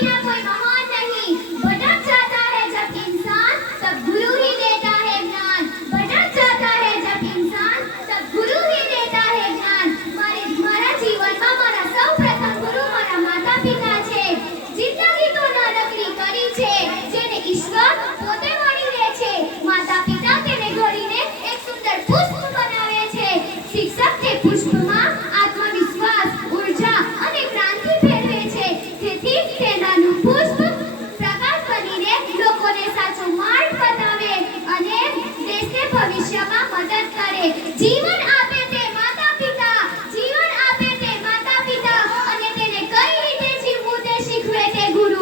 बिना कोई महान नहीं। भटक जाता है जब इंसान, तब गुरु ही देता है ज्ञान। भटक जाता है जब इंसान, तब गुरु ही देता है ज्ञान। मारा जीवનમાં મારા સૌ પ્રથમ ગુરુ મારા માતા પિતા છે। જિંદગી તો નાનકડી કરી છે, જેને ઈશ્વર પોતે વણી લે છે। માતા પિતા તેને ઘડીને એક સુંદર પુષ્પ બનાવે છે। શિક્ષક તે પુષ્પમાં આત્મવિશ્વાસ, ઉર્જા અને ક્રાંતિ ફેરવે છે, જેથી તે નાનું પુષ્પ પ્રકાશ બનીને લોકોને સાચો માર્ગ બતાવે અને દેશને ભવિષ્યમાં મદદ કરે। જીવન આપે તે માતા પિતા, જીવન આપે તે માતા પિતા અને તેને કઈ રીતે જીવવું તે શીખવે તે ગુરુ।